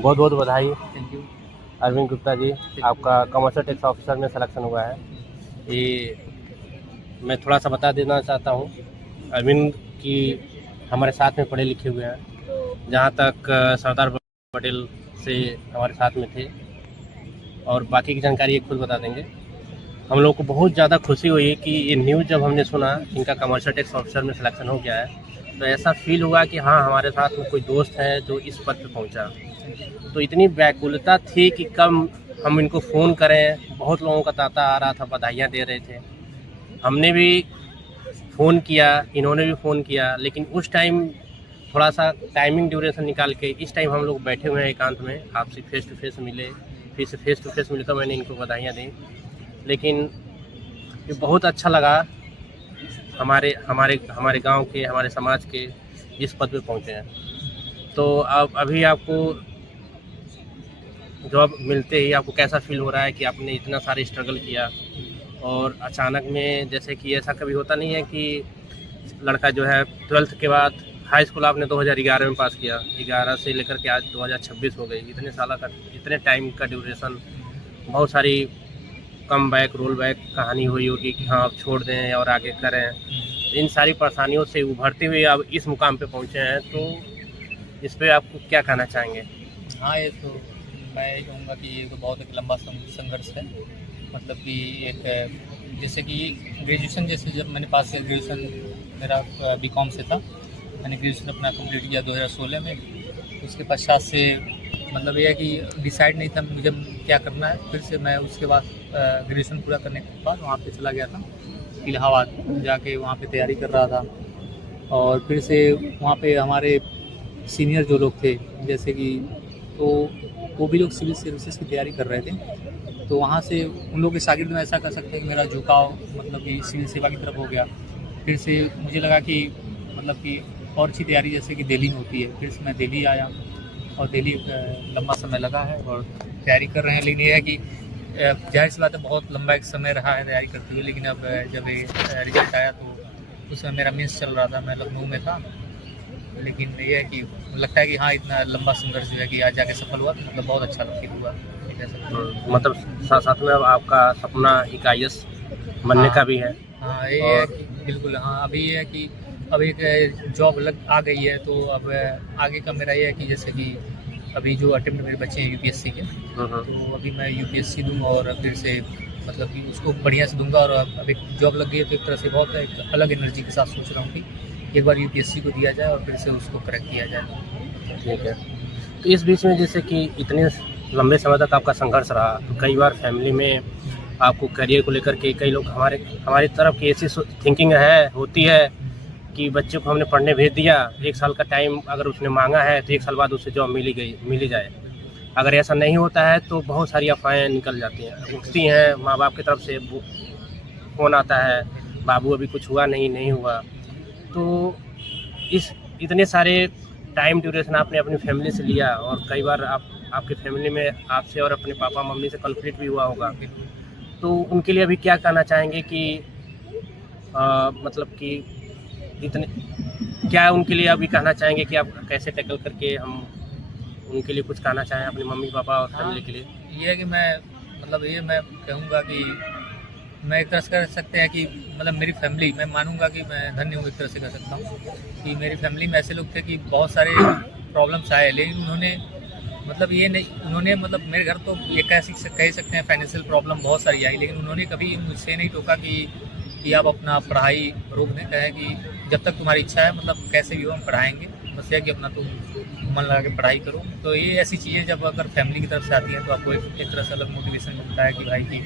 बहुत बहुत बधाई थैंक यू। अरविंद गुप्ता जी, आपका कमर्शियल टैक्स ऑफिसर में सिलेक्शन हुआ है। ये मैं थोड़ा सा बता देना चाहता हूँ। अरविंद की हमारे साथ में पढ़े लिखे हुए हैं, जहाँ तक सरदार पटेल से हमारे साथ में थे, और बाकी की जानकारी ये खुद बता देंगे। हम लोग को बहुत ज़्यादा खुशी हुई कि ये न्यूज़ जब हमने सुना इनका कमर्शियल टैक्स ऑफिसर में सिलेक्शन हो गया है, तो ऐसा फील हुआ कि हाँ, हमारे साथ में कोई दोस्त है जो इस पद पे पहुँचा। तो इतनी व्याकुलता थी कि कब हम इनको फ़ोन करें। बहुत लोगों का तांता आ रहा था, बधाइयाँ दे रहे थे। हमने भी फ़ोन किया, इन्होंने भी फ़ोन किया, लेकिन उस टाइम थोड़ा सा टाइमिंग ड्यूरेशन निकाल के इस टाइम हम लोग बैठे हुए हैं एकांत में, आपसे फेस टू फेस मिले। फिर से फेस टू फेस मिले तो मैंने इनको बधाइयाँ दी। लेकिन ये बहुत अच्छा लगा, हमारे हमारे हमारे गांव के, हमारे समाज के इस पद पे पहुंचे हैं। तो अब अभी आपको जॉब मिलते ही आपको कैसा फील हो रहा है कि आपने इतना सारे स्ट्रगल किया, और अचानक में, जैसे कि ऐसा कभी होता नहीं है कि लड़का जो है 12th के बाद हाई स्कूल आपने 2011 में पास किया, 11 से लेकर के आज 2026 हो गई। इतने साल का, इतने टाइम का ड्यूरेशन, बहुत सारी कम बैक रोल बैक कहानी हुई होगी कि हाँ अब छोड़ दें और आगे करें। इन सारी परेशानियों से उभरते हुए अब इस मुकाम पे पहुँचे हैं, तो इस पर आपको क्या कहना चाहेंगे? हाँ, ये तो मैं ये कहूँगा कि ये तो बहुत एक लंबा संघर्ष है। मतलब कि एक जैसे कि ग्रेजुएशन, जैसे जब मैंने पास किया, ग्रेजुएशन मेरा बीकॉम से था। मैंने ग्रेजुएशन अपना कंप्लीट किया 2016 में। उसके पश्चात से मतलब ये है कि डिसाइड नहीं था मुझे क्या करना है। फिर से मैं उसके बाद ग्रेजुएशन पूरा करने के बाद वहाँ पे चला गया था इलाहाबाद, जाके वहाँ पे तैयारी कर रहा था। और फिर से वहाँ पे हमारे सीनियर जो लोग थे, जैसे कि तो वो भी लोग सिविल सर्विसेज की तैयारी कर रहे थे। तो वहाँ से उन लोगों के शागिर्द में ऐसा कर सकते हैं कि मेरा झुकाव मतलब कि सिविल सेवा की तरफ हो गया। फिर से मुझे लगा कि मतलब कि और अच्छी तैयारी जैसे कि दिल्ली में होती है। फिर से मैं दिल्ली आया और दिल्ली लंबा समय लगा है और तैयारी कर रहे हैं। लेकिन ये है कि जाहिर सी बात है, बहुत लंबा एक समय रहा है तैयारी करते हुए। लेकिन अब जब ये रिजल्ट आया तो उसमें मेरा मेंस चल रहा था, मैं लखनऊ में था। लेकिन ये है कि लगता है कि हाँ, इतना लंबा संघर्ष जो है कि आज जाके सफल हुआ, तो मतलब बहुत अच्छा फील हुआ, ये कह सकते हैं। मतलब साथ साथ में अब आपका सपना एक IAS बनने हाँ, का भी है। हाँ, ये है कि बिल्कुल। हाँ, अभी ये है कि अब एक जॉब लग आ गई है, तो अब आगे का मेरा ये है कि जैसे कि अभी जो अटेम्प्ट मेरे बच्चे हैं यूपीएससी के, तो अभी मैं यूपीएससी दूँ और फिर से मतलब कि उसको बढ़िया से दूंगा। और अब एक जॉब लग गई है, तो एक तरह से बहुत एक अलग एनर्जी के साथ सोच रहा हूँ कि एक बार यूपीएससी को दिया जाए और फिर से उसको करेक्ट किया जाए। ठीक है। तो इस बीच में जैसे कि इतने लंबे समय तक आपका संघर्ष रहा, तो कई बार फैमिली में आपको करियर को लेकर के कई लोग हमारी तरफ की ऐसी थिंकिंग होती है कि बच्चे को हमने पढ़ने भेज दिया, 1 साल का टाइम अगर उसने मांगा है तो 1 साल बाद उसे जॉब मिल ही जाए। अगर ऐसा नहीं होता है तो बहुत सारी अफवाहें निकल जाती हैं, उठती हैं। माँ बाप की तरफ से फ़ोन आता है, बाबू अभी कुछ हुआ नहीं हुआ। तो इस इतने सारे टाइम ड्यूरेशन आपने अपनी फैमिली से लिया, और कई बार आपके फैमिली में आपसे और अपने पापा मम्मी से कॉन्फ्लिक्ट भी हुआ होगा। तो उनके लिए अभी क्या कहना चाहेंगे कि मतलब कि इतने क्या उनके लिए अभी कहना चाहेंगे कि आप कैसे टैकल करके हम उनके लिए कुछ कहना चाहें, अपने मम्मी पापा और फैमिली के लिए? ये है कि मैं मतलब ये मैं कहूँगा कि मैं एक तरह से कह सकते हैं कि मतलब मेरी फैमिली, मैं मानूंगा कि मैं धन्य हूँ, एक तरह से कह सकता हूँ कि मेरी फैमिली में ऐसे लोग थे कि बहुत सारे प्रॉब्लम्स आए, लेकिन उन्होंने मतलब ये नहीं, उन्होंने मतलब मेरे घर तो ये कह सकते हैं फाइनेंशियल प्रॉब्लम बहुत सारी आई, लेकिन उन्होंने कभी मुझसे नहीं टोका कि आप अपना पढ़ाई रोक दें। कहें कि जब तक तुम्हारी इच्छा है, मतलब कैसे भी हो हम पढ़ाएंगे, बस यह कि अपना तुम मन लगा के पढ़ाई करो। तो ये ऐसी चीज़ें जब अगर फैमिली की तरफ से आती हैं तो आपको एक तरह से अलग मोटिवेशन मिलता है कि भाई की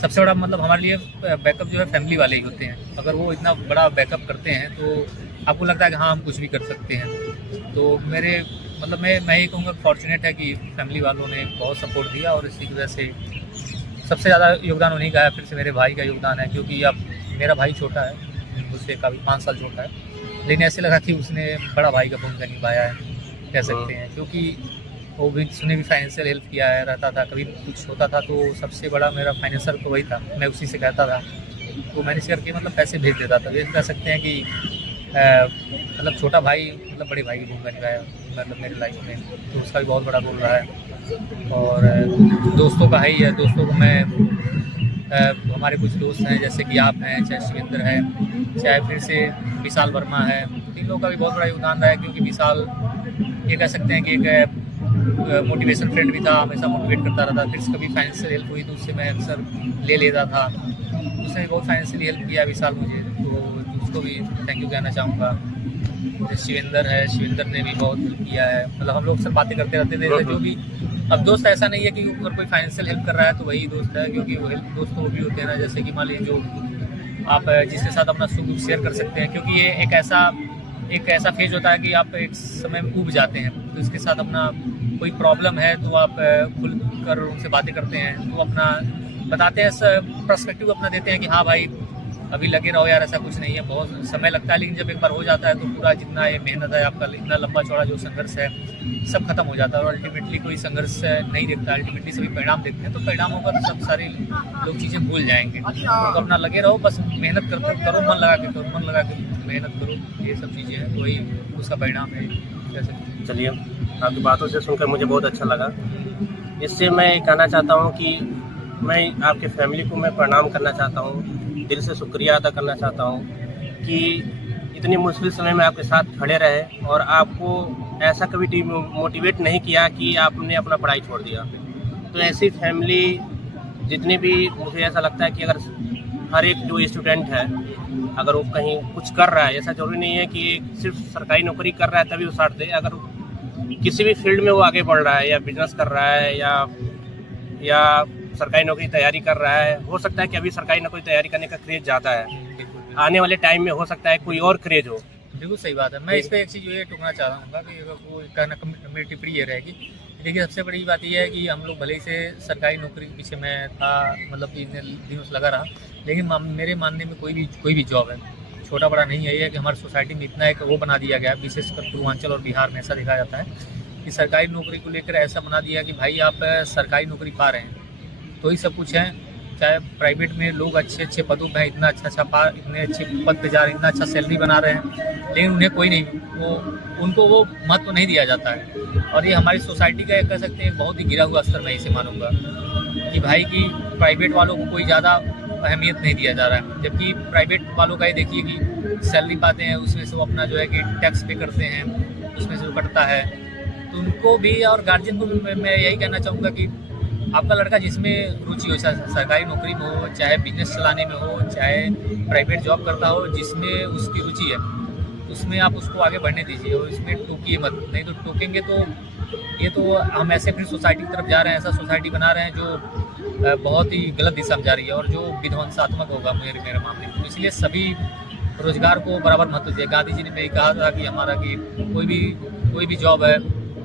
सबसे बड़ा मतलब हमारे लिए बैकअप जो है फैमिली वाले ही होते हैं। अगर वो इतना बड़ा बैकअप करते हैं तो आपको लगता है कि हाँ, हम कुछ भी कर सकते हैं। तो मेरे मतलब मैं ये कहूँगा फॉर्चुनेट है कि फैमिली वालों ने बहुत सपोर्ट दिया, और इसी की वजह से सबसे ज़्यादा योगदान उन्हीं का है। फिर से मेरे भाई का योगदान है, क्योंकि अब मेरा भाई छोटा है, मुझसे काफ़ी 5 साल छोटा है, लेकिन ऐसे लगा कि उसने बड़ा भाई का भूमिका निभाया है, कह सकते हैं। क्योंकि वो भी, उसने भी फाइनेंशियल हेल्प किया है, रहता था कभी कुछ होता था तो सबसे बड़ा मेरा फाइनेंसर तो वही था, मैं उसी से कहता था, तो मैनेज करके मतलब पैसे भेज देता था। ये कह सकते हैं कि मतलब छोटा भाई मतलब बड़े भाई की भूमिका निभाया। मतलब मेरी लाइफ में, तो उसका भी बहुत बड़ा रोल रहा है। और दोस्तों का ही है, दोस्तों को मैं हमारे कुछ दोस्त हैं जैसे कि आप हैं, चाहे शिवेंद्र है, चाहे फिर से विशाल वर्मा है, इन लोगों का भी बहुत बड़ा योगदान रहा है, क्योंकि विशाल ये कह सकते हैं कि एक मोटिवेशन फ्रेंड भी था, हमेशा मोटिवेट करता रहता। फिर कभी फाइनेंशियल हेल्प हुई तो उससे मैं अक्सर ले लेता था, उसने बहुत फाइनेंशियली हेल्प किया विशाल मुझे, तो उसको भी थैंक यू कहना चाहूँगा। शिवेंद्र है, शिवेंद्र ने भी बहुत हेल्प किया है, मतलब हम लोग सब बातें करते रहते थे जो भी। अब दोस्त ऐसा नहीं है कि अगर कोई फाइनेंशियल हेल्प कर रहा है तो वही दोस्त है, क्योंकि वो हेल्प दोस्त तो वो भी होते हैं ना, जैसे कि मान लीजिए जो आप जिसके साथ अपना सुख दुख शेयर कर सकते हैं, क्योंकि ये एक ऐसा फेज होता है कि आप एक समय में ऊब जाते हैं, तो इसके साथ अपना कोई प्रॉब्लम है तो आप खुल कर उनसे बातें करते हैं, तो अपना बताते हैं, पर्सपेक्टिव अपना देते हैं कि हाँ भाई अभी लगे रहो यार, ऐसा कुछ नहीं है, बहुत समय लगता है, लेकिन जब एक बार हो जाता है तो पूरा जितना ये मेहनत है आपका, इतना लंबा चौड़ा जो संघर्ष है सब खत्म हो जाता है। और अल्टीमेटली कोई संघर्ष नहीं देखता, अल्टीमेटली सभी परिणाम देखते हैं, तो परिणाम होगा तो सब सारे लोग चीज़ें भूल जाएंगे। तो अपना लगे रहो, बस मेहनत करो, मन लगा के मेहनत करो, ये सब चीज़ें हैं, वही उसका परिणाम है। जैसे चलिए, आपकी बातों से सुनकर मुझे बहुत अच्छा लगा। इससे मैं कहना चाहता हूँ कि मैं आपके फैमिली को मैं प्रणाम करना चाहता हूँ, दिल से शुक्रिया अदा करना चाहता हूँ कि इतनी मुश्किल समय में आपके साथ खड़े रहे और आपको ऐसा कभी मोटिवेट नहीं किया कि आपने अपना पढ़ाई छोड़ दिया। तो ऐसी फैमिली जितने भी, मुझे ऐसा लगता है कि अगर हर एक जो स्टूडेंट है अगर वो कहीं कुछ कर रहा है, ऐसा जरूरी नहीं है कि सिर्फ सरकारी नौकरी कर रहा है तभी वो साथ दे, अगर किसी भी फील्ड में वो आगे बढ़ रहा है या बिजनेस कर रहा है या सरकारी नौकरी तैयारी कर रहा है, हो सकता है कि अभी सरकारी नौकरी तैयारी करने का क्रेज ज़्यादा है, आने वाले टाइम में हो सकता है कोई और क्रेज हो। बिल्कुल सही बात है। मैं इस पर एक चीज़ ये टूकना चाह रहा हूँ कि वो कहना मेरी टिप्पणी ये रहेगी, देखिए सबसे बड़ी बात यह है कि हम लोग भले ही से सरकारी नौकरी के पीछे मैं था, मतलब कि इतने दिनों से लगा रहा, लेकिन मेरे मानने में कोई भी जॉब है छोटा बड़ा नहीं है। ये है कि हमारी सोसाइटी में इतना एक वो बना दिया गया, विशेषकर पूर्वांचल और बिहार में ऐसा देखा जाता है कि सरकारी नौकरी को लेकर ऐसा बना दिया कि भाई आप सरकारी नौकरी पा रहे हैं तो ही सब कुछ है, चाहे प्राइवेट में लोग अच्छे पदों पर हैं, इतना इतने अच्छे पद पे जा रहे हैं, इतना अच्छा सैलरी बना रहे हैं, लेकिन उन्हें कोई नहीं, उनको वो महत्व नहीं दिया जाता है। और ये हमारी सोसाइटी का कह सकते हैं बहुत ही गिरा हुआ स्तर, मैं इसे मानूंगा कि भाई कि प्राइवेट वालों को कोई ज़्यादा अहमियत नहीं दिया जा रहा है, जबकि प्राइवेट वालों का ये देखिए कि सैलरी पाते हैं, उसमें से वो अपना जो है कि टैक्स पे करते हैं, उसमें से वो कटता है, तो उनको भी और गार्जियन को भी मैं यही कहना चाहूँगा कि आपका लड़का जिसमें रुचि हो, चाहे सरकारी नौकरी में हो, चाहे बिजनेस चलाने में हो, चाहे प्राइवेट जॉब करता हो, जिसमें उसकी रुचि है उसमें आप उसको आगे बढ़ने दीजिए और इसमें टोकिए मत, नहीं तो टोकेंगे तो ये तो हम ऐसे फिर सोसाइटी की तरफ जा रहे हैं, ऐसा सोसाइटी बना रहे हैं जो बहुत ही गलत दिशा में जा रही है और जो विध्वंसात्मक होगा मेरे मामले में। तो इसलिए सभी रोजगार को बराबर महत्व दिया। गांधी जी ने भी कहा था कि हमारा कि कोई भी जॉब है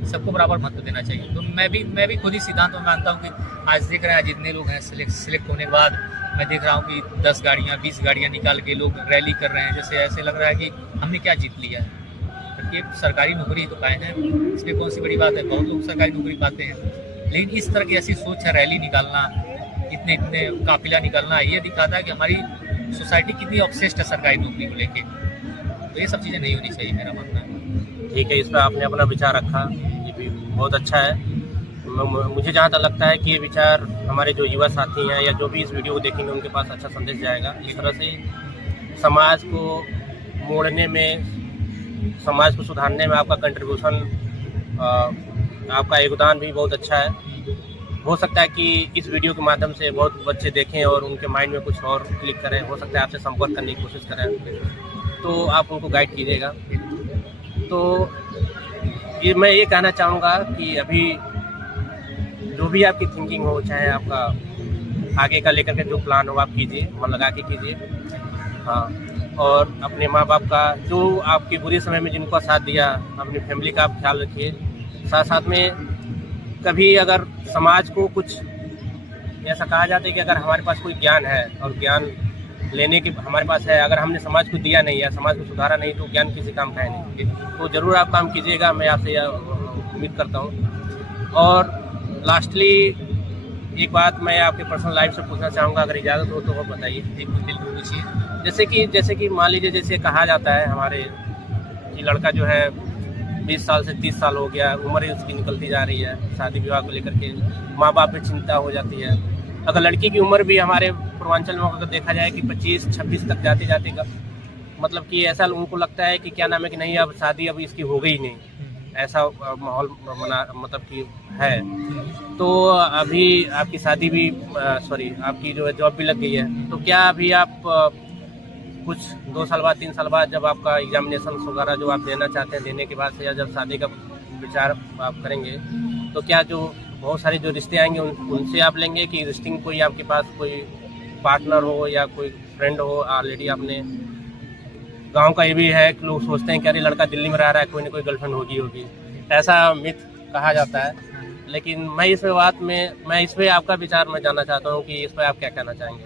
सबको बराबर महत्व देना चाहिए। तो मैं भी खुद ही सिद्धांत में मानता हूँ कि आज देख रहे हैं जितने लोग हैं सिलेक्ट होने के बाद मैं देख रहा हूँ कि 10 गाड़ियाँ 20 गाड़ियाँ निकाल के लोग रैली कर रहे हैं, जैसे ऐसे लग रहा है कि हमने क्या जीत लिया है, क्योंकि सरकारी नौकरी तो पाए हैं, इसमें कौन सी बड़ी बात है, बहुत लोग सरकारी नौकरी पाते हैं। लेकिन इस तरह की ऐसी सोच है, रैली निकालना, इतने काफिला निकालना, ये दिखाता है कि हमारी सोसाइटी कितनी ऑब्सेस्ड है सरकारी नौकरी को लेके। तो ये सब चीज़ें नहीं होनी चाहिए, मेरा मानना है। ठीक है, इस पर आपने अपना विचार रखा, ये भी बहुत अच्छा है। मुझे जहाँ तक लगता है कि ये विचार हमारे जो युवा साथी हैं या जो भी इस वीडियो को देखेंगे उनके पास अच्छा संदेश जाएगा। इस तरह से समाज को मोड़ने में, समाज को सुधारने में आपका कंट्रीब्यूशन, आपका योगदान भी बहुत अच्छा है। हो सकता है कि इस वीडियो के माध्यम से बहुत बच्चे देखें और उनके माइंड में कुछ और क्लिक करें, हो सकता है आपसे संपर्क करने की कोशिश करें, तो आप उनको गाइड कीजिएगा। तो ये मैं ये कहना चाहूँगा कि अभी जो भी आपकी थिंकिंग हो, चाहे आपका आगे का लेकर के जो प्लान हो आप कीजिए, मन लगा के कीजिए। हाँ, और अपने माँ बाप का, जो आपके बुरे समय में जिनको साथ दिया, अपनी फैमिली का आप ख्याल रखिए। साथ में कभी अगर समाज को कुछ ऐसा कहा जाता है कि अगर हमारे पास कोई ज्ञान है और ज्ञान लेने के हमारे पास है, अगर हमने समाज को दिया नहीं या समाज को सुधारा नहीं तो ज्ञान किसी काम का है नहीं। तो ज़रूर आप काम कीजिएगा, मैं आपसे यह उम्मीद करता हूँ। और लास्टली एक बात मैं आपके पर्सनल लाइफ से पूछना चाहूँगा, अगर इजाज़त हो तो वो बताइए। बिल्कुल पूछिए। जैसे कि मान लीजिए, जैसे कहा जाता है हमारे कि लड़का जो है 20 साल से 30 साल हो गया, उम्र ही उसकी निकलती जा रही है, शादी विवाह को लेकर के माँ बाप पे चिंता हो जाती है। अगर लड़की की उम्र भी हमारे पूर्वांचल में अगर देखा जाए कि 25-26 तक जाते जाते मतलब कि ऐसा उनको लगता है कि क्या नाम है कि नहीं अब शादी अब इसकी हो गई नहीं, ऐसा माहौल मतलब कि है। तो अभी आपकी शादी भी आपकी जो है जॉब भी लग गई है, तो क्या अभी आप कुछ 2 साल बाद 3 साल बाद जब आपका एग्जामिनेशन वगैरह जो आप देना चाहते हैं, देने के बाद से या जब शादी का विचार आप करेंगे, तो क्या जो बहुत सारे जो रिश्ते आएंगे उनसे आप लेंगे कि रिश्ते कोई आपके पास कोई पार्टनर हो या कोई फ्रेंड हो? ऑलरेडी आपने गांव का ये भी है कि लोग सोचते हैं कि अरे लड़का दिल्ली में रह रहा है, कोई ना कोई गर्लफ्रेंड होगी, ऐसा मिथ कहा जाता है। लेकिन मैं इस पे आपका विचार मैं जानना चाहता हूँ कि इस पे आप क्या कहना चाहेंगे?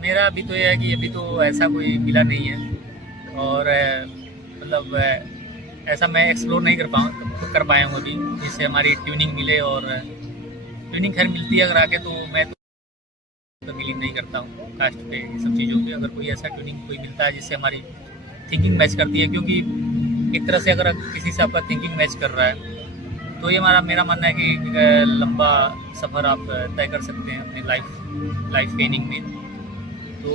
मेरा अभी तो ये है कि अभी तो ऐसा कोई मिला नहीं है, और मतलब ऐसा मैं एक्सप्लोर नहीं कर पाया हूँ अभी जिससे हमारी ट्यूनिंग मिले। और ट्यूनिंग खैर मिलती है अगर आके, तो मैं तो बिलीव नहीं करता हूँ कास्ट पे, ये सब चीज़ों पे। अगर कोई ऐसा ट्यूनिंग कोई मिलता है जिससे हमारी थिंकिंग मैच करती है, क्योंकि एक तरह से अगर किसी से आपका थिंकिंग मैच कर रहा है तो ये मेरा मानना है कि लंबा सफ़र आप तय कर सकते हैं अपनी लाइफ गेनिंग में। तो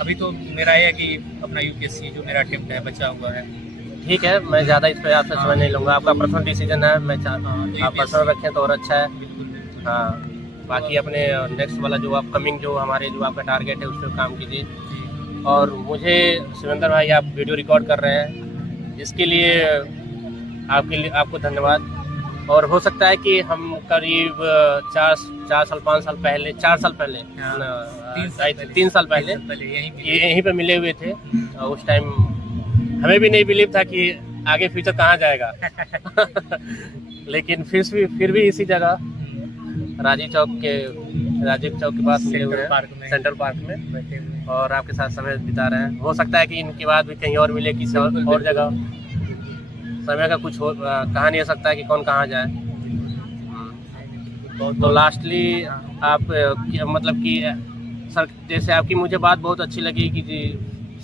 अभी तो मेरा ये है कि अपना यूपीएससी जो मेरा अटेम्प्ट है बचा हुआ है। ठीक है, मैं ज़्यादा इस पर आपसे समय नहीं लूँगा, आपका पर्सनल डिसीजन है, मैं तो आप पर्सनल रखें तो और अच्छा है। बिल्कुल। हाँ, बाकी अपने नेक्स्ट वाला जो अपकमिंग जो हमारे जो आपका टारगेट है उस पर काम कीजिए। और मुझे शिवेंद्र भाई आप वीडियो रिकॉर्ड कर रहे हैं, इसके लिए आपको धन्यवाद। और हो सकता है कि हम करीब 4 साल 5 साल पहले 4 साल पहले 3 साल पहले यहीं पे मिले हुए थे। उस टाइम हमें भी नहीं बिलीव था कि आगे फ्यूचर कहाँ जाएगा लेकिन फिर भी इसी जगह राजीव चौक के पास मिले हुए हैं, सेंट्रल पार्क में, और आपके साथ समय बिता रहे हैं। हो सकता है कि इनके बाद भी कहीं और मिले, किसी और जगह। समय का कुछ कहा नहीं हो सकता है कि कौन कहाँ जाए। तो लास्टली आप मतलब कि जैसे आपकी मुझे बात बहुत अच्छी लगी कि जी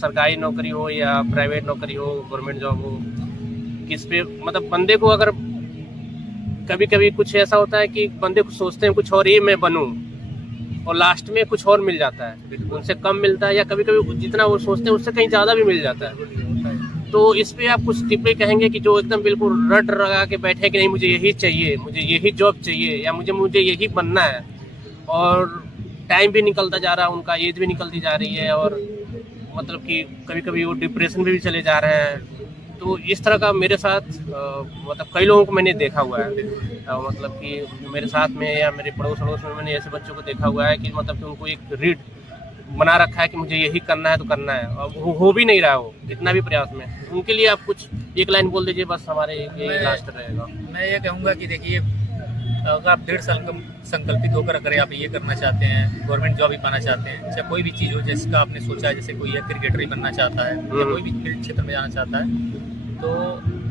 सरकारी नौकरी हो या प्राइवेट नौकरी हो, गवर्नमेंट जॉब हो, किस पे मतलब बंदे को अगर कभी कभी कुछ ऐसा होता है कि बंदे को सोचते हैं कुछ और ये मैं बनूं, और लास्ट में कुछ और मिल जाता है, उनसे कम मिलता है, या कभी कभी जितना वो सोचते हैं उससे कहीं ज़्यादा भी मिल जाता है। तो इस पे आप कुछ टिप्पणी कहेंगे कि जो एकदम बिल्कुल रट लगा के बैठे कि नहीं मुझे यही चाहिए, मुझे यही जॉब चाहिए, या मुझे यही बनना है, और टाइम भी निकलता जा रहा है, उनका एज भी निकलती जा रही है, और मतलब कि कभी कभी वो डिप्रेशन में भी चले जा रहे हैं। तो इस तरह का मेरे साथ मतलब कई लोगों को मैंने देखा हुआ है, मतलब कि मेरे साथ में या मेरे पड़ोस में मैंने ऐसे बच्चों को देखा हुआ है कि मतलब कि उनको एक रीड बना रखा है कि मुझे यही करना है तो करना है, और वो हो भी नहीं रहा हो इतना भी प्रयास में। उनके लिए आप कुछ एक लाइन बोल दीजिए, बस हमारे ये लास्ट रहेगा। मैं ये कहूँगा कि देखिए, अगर आप 1.5 साल संकल्पित होकर अगर आप ये करना चाहते हैं, गवर्नमेंट जॉब ही पाना चाहते हैं, चाहे कोई भी चीज़ हो जिसका आपने सोचा है, जैसे कोई क्रिकेटर ही बनना चाहता है या कोई भी फील्ड क्षेत्र में जाना चाहता है, तो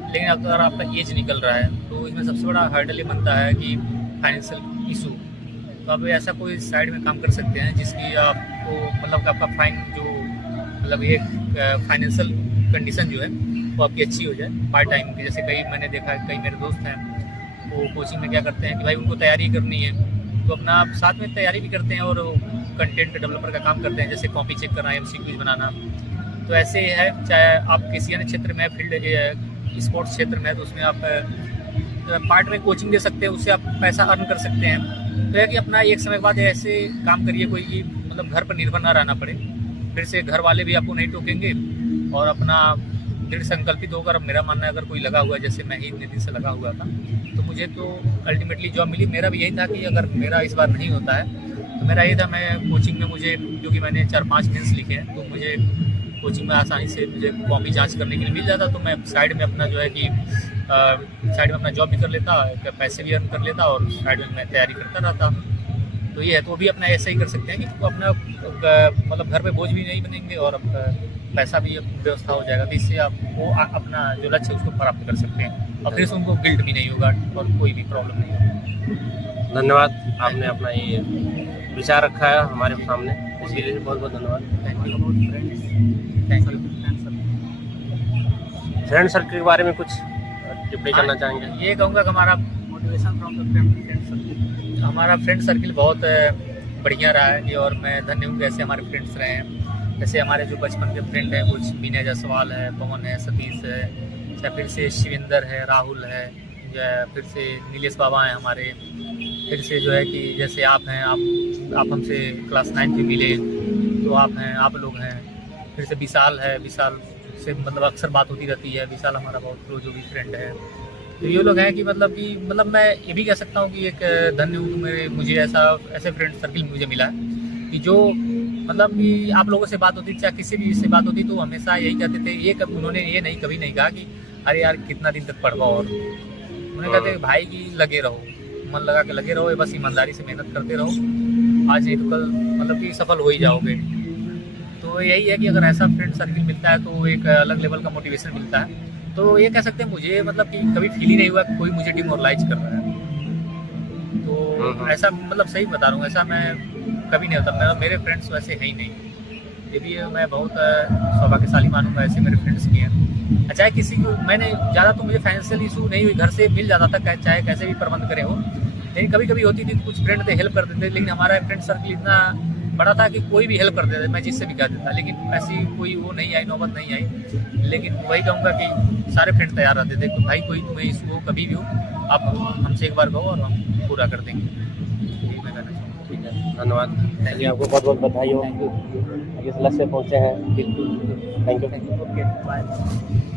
लेकिन अगर आपका एज निकल रहा है तो इसमें सबसे बड़ा हर्डल ये बनता है कि फाइनेंशियल इशू। तो आप ऐसा कोई साइड में काम कर सकते हैं जिसकी आपको मतलब कि आपका मतलब एक फाइनेंशियल कंडीशन जो है वो आपकी अच्छी हो जाए पार्ट टाइम की। जैसे मैंने देखा है कई मेरे दोस्त हैं वो कोचिंग में क्या करते हैं कि भाई उनको तैयारी करनी है तो अपना आप साथ में तैयारी भी करते हैं और कंटेंट डेवलपर का काम करते हैं, जैसे कॉपी चेक करना, MCQs बनाना। तो ऐसे है, चाहे आप किसी अन्य क्षेत्र में फील्ड स्पोर्ट्स क्षेत्र में है तो उसमें आप पार्ट में कोचिंग दे सकते हैं, उससे आप पैसा अर्न कर सकते हैं। तो है कि अपना एक समय के बाद ऐसे काम करिए कोई कि मतलब घर पर निर्भर ना रहना पड़े, फिर से घर वाले भी आपको नहीं टोकेंगे, और अपना दृढ़ संकल्पित होकर मेरा मानना है अगर कोई लगा हुआ है, जैसे मैं ही इतने दिन से लगा हुआ था, तो मुझे तो अल्टीमेटली जॉब मिली। मेरा भी यही था कि अगर मेरा इस बार नहीं होता है तो मेरा यही था, मैं कोचिंग में मुझे क्योंकि मैंने 4-5 मेंस लिखे हैं तो मुझे कोचिंग में आसानी से मुझे कॉपी जांच करने के लिए मिल जाता, तो मैं साइड में अपना जो है कि साइड में अपना जॉब भी कर लेता, पैसे भी अर्न कर लेता और साइड में मैं तैयारी करता रहता। तो ये है, तो भी अपना ऐसा ही कर सकते हैं कि तो अपना मतलब घर पे बोझ भी नहीं बनेंगे और पैसा भी व्यवस्था हो जाएगा, तो इससे आप वो अपना जो लक्ष्य है उसको प्राप्त कर सकते हैं और फिर से उनको गिल्ट भी नहीं होगा और कोई भी प्रॉब्लम नहीं होगा। धन्यवाद, आपने अपना ये विचार रखा है हमारे सामने, इसके लिए बहुत बहुत धन्यवाद। Thank you. फ्रेंड सर्कल के बारे में कुछ टिप्पणी करना चाहेंगे? ये कहूँगा कि हमारा मोटिवेशन फ्रॉम द फ्रेंड, हमारा फ्रेंड सर्किल बहुत बढ़िया रहा है ये, और मैं धन्य हूँ कि ऐसे हमारे फ्रेंड्स रहे हैं। जैसे हमारे जो बचपन के फ्रेंड हैं, कुछ विनय जायसवाल है, पवन है, सतीश है, या फिर से शिविंदर है, राहुल है, या फिर से नीलेश बाबा हैं हमारे, फिर से जो है कि जैसे आप हैं, आप हमसे क्लास 9 में मिले तो आप हैं, आप लोग हैं। फिर से विशाल है, विशाल से मतलब अक्सर बात होती रहती है, विशाल हमारा बहुत क्लोज जो भी फ्रेंड है। तो ये लोग हैं कि मतलब मैं ये भी कह सकता हूँ कि एक धन्य हूँ कि मुझे ऐसे फ्रेंड सर्किल मुझे मिला है कि जो मतलब कि आप लोगों से बात होती, चाहे किसी भी से बात होती, तो हमेशा यही कहते थे, उन्होंने ये कभी नहीं कहा कि अरे यार कितना दिन तक पढ़ पाओ, और उन्होंने कहते भाई कि लगे रहो, मन लगा के लगे रहो, बस ईमानदारी से मेहनत करते रहो, आज नहीं तो कल मतलब कि सफल हो ही जाओगे। तो यही है कि अगर ऐसा फ्रेंड सर्किल मिलता है तो एक अलग लेवल का मोटिवेशन मिलता है। तो ये कह सकते हैं मुझे मतलब कि कभी फील ही नहीं हुआ कि कोई मुझे डिमोरलाइज कर रहा है। तो ऐसा मतलब सही बता रहा हूँ, ऐसा मैं कभी नहीं होता, मेरे फ्रेंड्स वैसे है ही नहीं। ये भी मैं बहुत सौभाग्यशाली मानूंगा, ऐसे मेरे फ्रेंड्स भी हैं। चाहे किसी को मैंने ज़्यादा तो मुझे फाइनेंशियल इशू नहीं हुई, घर से मिल जाता था, चाहे कैसे भी प्रबंध करे हो, लेकिन कभी कभी होती थी कुछ फ्रेंड थे हेल्प कर देते, लेकिन हमारा फ्रेंड सर्किल इतना बड़ा था कि कोई भी हेल्प कर देता, मैं जिससे भी कह देता, लेकिन ऐसी कोई वो नहीं आई, नौबत नहीं आई। लेकिन वही कहूँगा कि सारे फ्रेंड तैयार रहते थे कि भाई कोई तुम्हें इशू हो, कभी भी हो, आप हमसे एक बार कहो और हम पूरा कर देंगे। यही मैं कहना चाहूँगा। ठीक है, धन्यवाद। चलिए, आपको बहुत बहुत बधाई हो, आगे इस लक्ष्य पहुँचे हैं। Thank you. Okay, bye.